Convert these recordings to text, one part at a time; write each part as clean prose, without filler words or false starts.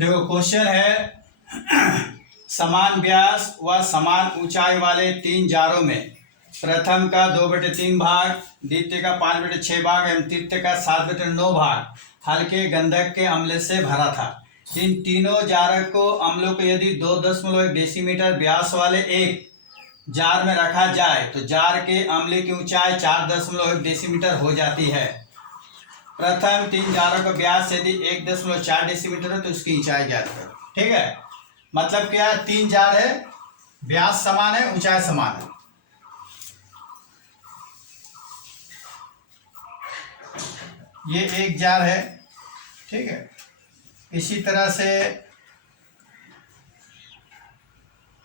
देखो क्वेश्चन है समान व्यास व समान ऊंचाई वाले तीन जारों में प्रथम का 2/3 भाग, द्वितीय का 5/6 भाग एवं तृतीय का 7/9 भाग हल्के गंधक के अम्ल से भरा था। इन तीनों जारक को अम्लों को यदि 2.1 डेसीमीटर व्यास वाले एक जार में रखा जाए तो जार के अम्ल की ऊंचाई 4.1 डेसीमीटर हो जाती है। प्रथम तीन जारों का व्यास यदि 1.4 डेसीमीटर है तो उसकी ऊंचाई ज्ञात करो। ठीक है, मतलब क्या है, तीन जार है, व्यास समान है, ऊंचाई समान है। ये एक जार है, ठीक है। इसी तरह से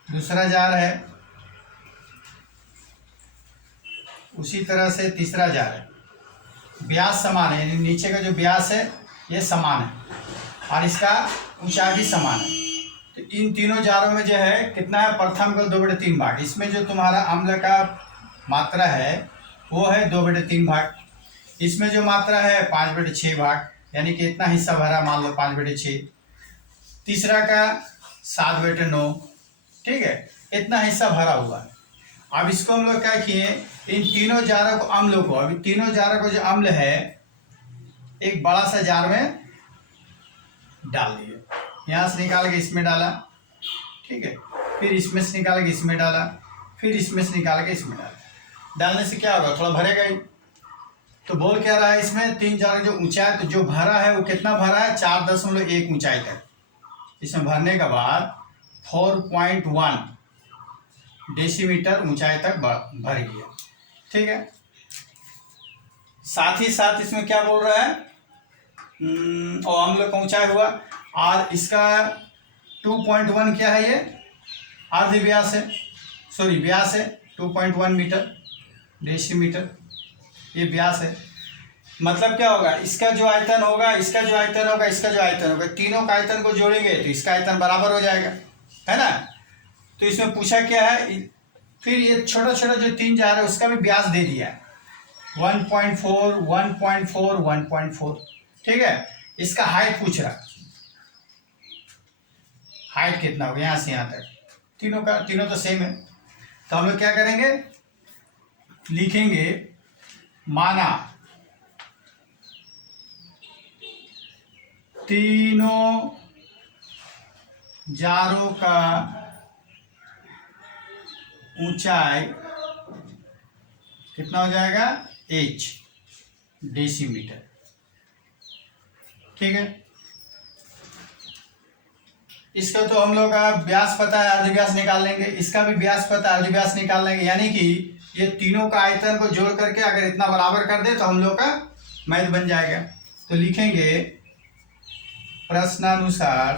दूसरा जार है, उसी तरह से तीसरा जार है। व्यास समान है, यानी नीचे का जो व्यास है ये समान है और इसका ऊंचाई भी समान है। तो इन तीनों जारों में जो है कितना है, प्रथम का 2/3 भाग। इसमें जो तुम्हारा अम्ल का मात्रा है वो है 2/3 भाग। इसमें जो मात्रा है 5/6 भाग, यानी कि इतना हिस्सा भरा, मान लो 5/6। तीसरा का 7/9, ठीक है, इतना हिस्सा भरा हुआ है। अब इसको हम लोग क्या किए, इन तीनों जारों को, अम्लों को, अभी तीनों जारों को जो अम्ल है एक बड़ा सा जार में डाल दिए। यहाँ से निकाल के इसमें डाला, ठीक है, फिर इसमें से निकाल के इसमें डाला, फिर इसमें से निकाल के इसमें डाला। डालने से क्या होगा, थोड़ा भरेगा ही। तो बोल क्या रहा है इसमें, तीन जार जो ऊंचाई, तो जो भरा है वो कितना भरा है, 4.1 ऊंचाई तक। इसमें भरने के बाद 4.1 डेसीमीटर ऊंचाई तक भर गया। ठीक है, साथ ही साथ इसमें क्या बोल रहा है, और अम्ल का ऊंचाई हुआ, और इसका 2.1 क्या है, ये अर्ध व्यास है, सॉरी व्यास है, 2.1 मीटर डेसीमीटर ये व्यास है। मतलब क्या होगा, इसका जो आयतन होगा, इसका जो आयतन होगा, इसका जो आयतन होगा, तीनों का आयतन को जोड़ेंगे तो इसका आयतन बराबर हो जाएगा, है ना। तो इसमें पूछा क्या है, फिर ये छोटा छोटा जो तीन जार है उसका भी व्यास दे दिया है, 1.4 1.4 1.4, ठीक है। इसका हाइट पूछ रहा, हाइट कितना होगा यहाँ से यहाँ तक, तीनों का, तीनों तो सेम है। तो हम लोग क्या करेंगे, लिखेंगे माना तीनों जारों का ऊंचाई कितना हो जाएगा, h डेसीमीटर, ठीक है। इसका तो हम लोग का व्यास पता है, अर्धव्यास निकाल लेंगे, इसका भी व्यास पता है, अर्धव्यास निकाल लेंगे। यानी कि ये तीनों का आयतन को जोड़ करके अगर इतना बराबर कर दे तो हम लोग का मैथ बन जाएगा। तो लिखेंगे प्रश्नानुसार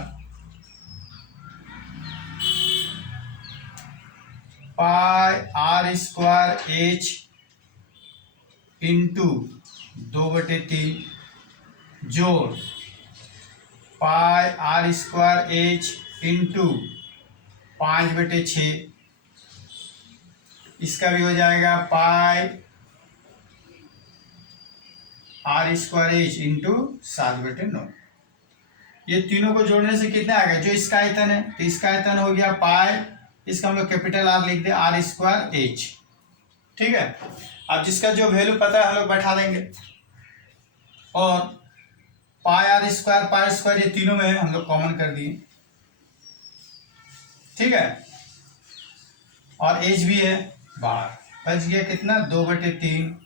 πr² इंटू 2/3 जोड़ πr² इंटू 5/6, इसका भी हो जाएगा πr² इंटू 7/9। ये तीनों को जोड़ने से कितना आएगा, जो इसका आयतन है तो इसका आयतन हो गया पाई, इसका हम लोग कैपिटल आर लिख दे, r²h, ठीक है। अब जिसका जो वैल्यू पता है हम लोग बैठा देंगे, और πr² ये तीनों में हम लोग कॉमन कर दिए, ठीक है, और h भी है बाहर, बच गया कितना, 2/3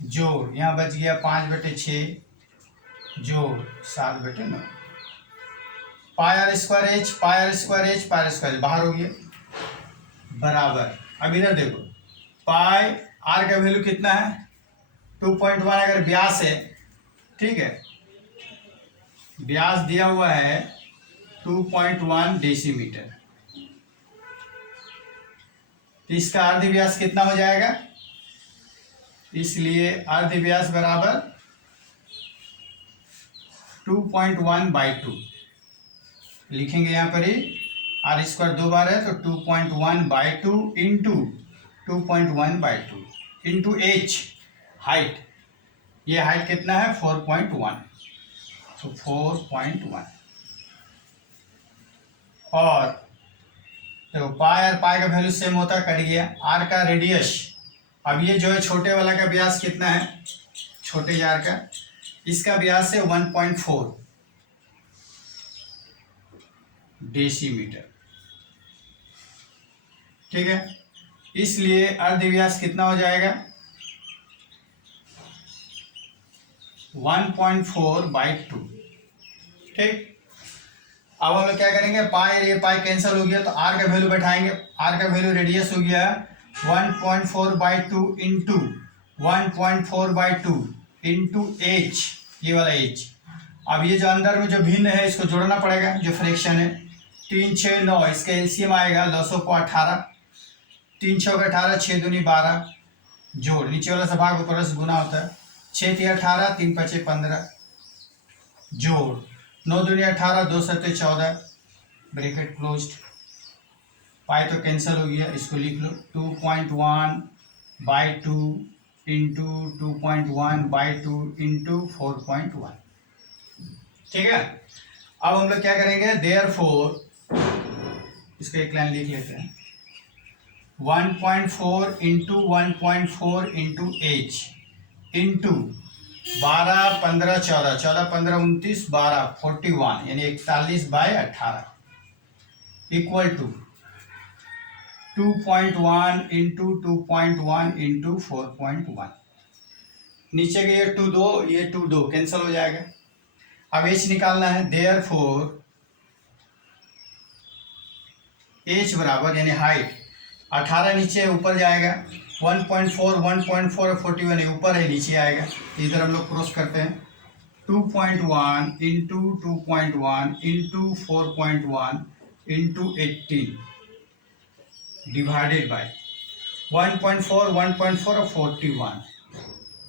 जोड़, यहाँ बच गया 5/6 जोड़ 7/9, πr² बाहर हो गया, बराबर। अब इधर देखो, पाई आर का वैल्यू कितना है, 2.1 अगर व्यास है, ठीक है, व्यास दिया हुआ है 2.1 डेसीमीटर, तो इसका अर्ध व्यास कितना हो जाएगा, इसलिए अर्ध व्यास बराबर 2.1/2 लिखेंगे। यहाँ पर ही r² 2 बार है तो 2.1/2 इंटू 2.1/2 इंटू h हाइट, ये हाइट कितना है 4.1, तो 4.1 और देखो पाई और पाई का वैल्यू सेम होता है, कट गया। आर का रेडियस, अब ये जो है छोटे वाला का व्यास कितना है, छोटे जार का, इसका व्यास है 1.4 डेसीमीटर, ठीक है। इसलिए अर्धव्यास कितना हो जाएगा, 1.4/2, ठीक। अब हम लोग क्या करेंगे, पाई ये पाई कैंसिल हो गया तो आर का वैल्यू बैठाएंगे। आर का वैल्यू रेडियस हो गया 1.4/2 इंटू 1.4/2 इंटू एच, ये वाला एच। अब ये जो अंदर में जो भिन्न है इसको जोड़ना पड़ेगा, जो फ्रैक्शन है 3 6 9, इसका एलसीएम आएगा 900 को 18, 3 6 18, 6 दूनी 12, जोड़ नीचे वाला से भाग ऊपर से गुना होता है, 6 3 18, 3 5 15, जोड़ 9 दूनी 18, 2 7 14, ब्रैकेट क्लोज्ड। पाई तो कैंसिल हो गया, इसको लिख लो 2.1/2 इंटू 2.1/2 इंटू 4.1, ठीक है। अब हम लोग क्या करेंगे, देयरफॉर, इसको एक लाइन लिख लेते हैं, 1.4 इंटू 1.4 इंटू एच इंटू 12 15 14, 14 15 29 12 41, यानी 41/18 इक्वल टू 2.1 इंटू 2.1 इंटू 4.1। नीचे के ये 2 2, ये 2 2 कैंसिल हो जाएगा। अब एच निकालना है, देयरफॉर एच बराबर, यानी हाइट 18 नीचे ऊपर जाएगा, 1.4 1.4 41 ऊपर है नीचे आएगा, इधर हम लोग क्रॉस करते हैं, 2.1 into 2.1 into 4.1 into 18 divided by 1.4 1.4 और 41,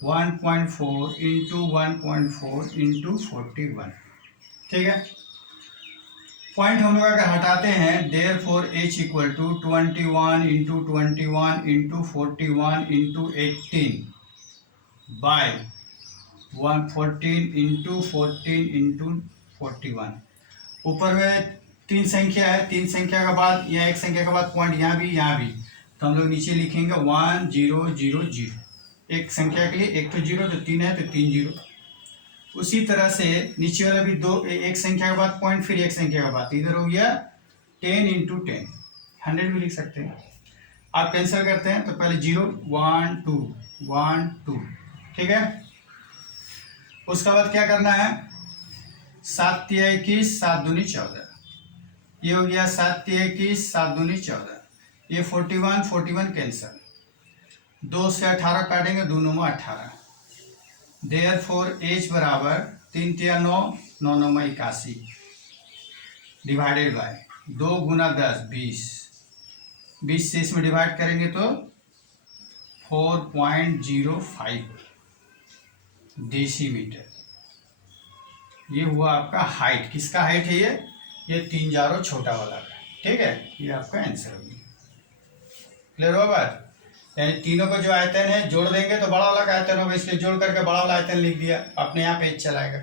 1.4 इंटू 1.4 इंटू 41, ठीक है। पॉइंट हम लोग अगर हटाते हैं, therefore H equal to 21 into 21 into 41 into 18 by 114 into 14 into 41। ऊपर में 3 संख्या है, 3 संख्या के बाद या एक संख्या के बाद पॉइंट यहाँ भी, तो हम लोग नीचे लिखेंगे 1 0 0 0, एक संख्या के लिए एक तो 0 तो 3 है तो 3 0। उसी तरह से नीचे वाला भी दो, एक संख्या के बाद पॉइंट, फिर एक संख्या के बाद, इधर हो गया 10 इंटू 10, 100 भी लिख सकते हैं। आप कैंसिल करते हैं तो पहले 0 1 2 1 2, ठीक है। उसके बाद क्या करना है, 7 3 21 7 दूनी 14, ये हो गया 7 3 21 7 दूनी 14, ये 41 41 कैंसिल, 2 से 18 काटेंगे, 2 9 18, देयरफॉर एच बराबर 3 3 9 9 9 81 डिवाइडेड बाय 2 गुना 10 20, 20 से इसमें डिवाइड करेंगे तो 4.05 डेसीमीटर। ये हुआ आपका हाइट। किसका हाइट है ये 3 जारो छोटा वाला का, ठीक है। ये आपका आंसर होगी। क्लियर हुआ बात, यानी तीनों को जो आयतन है जोड़ देंगे तो बड़ा वाला का आयतन होगा, इसलिए जोड़ करके बड़ा वाला आयतन लिख दिया, अपने यहाँ पेज चलाएगा।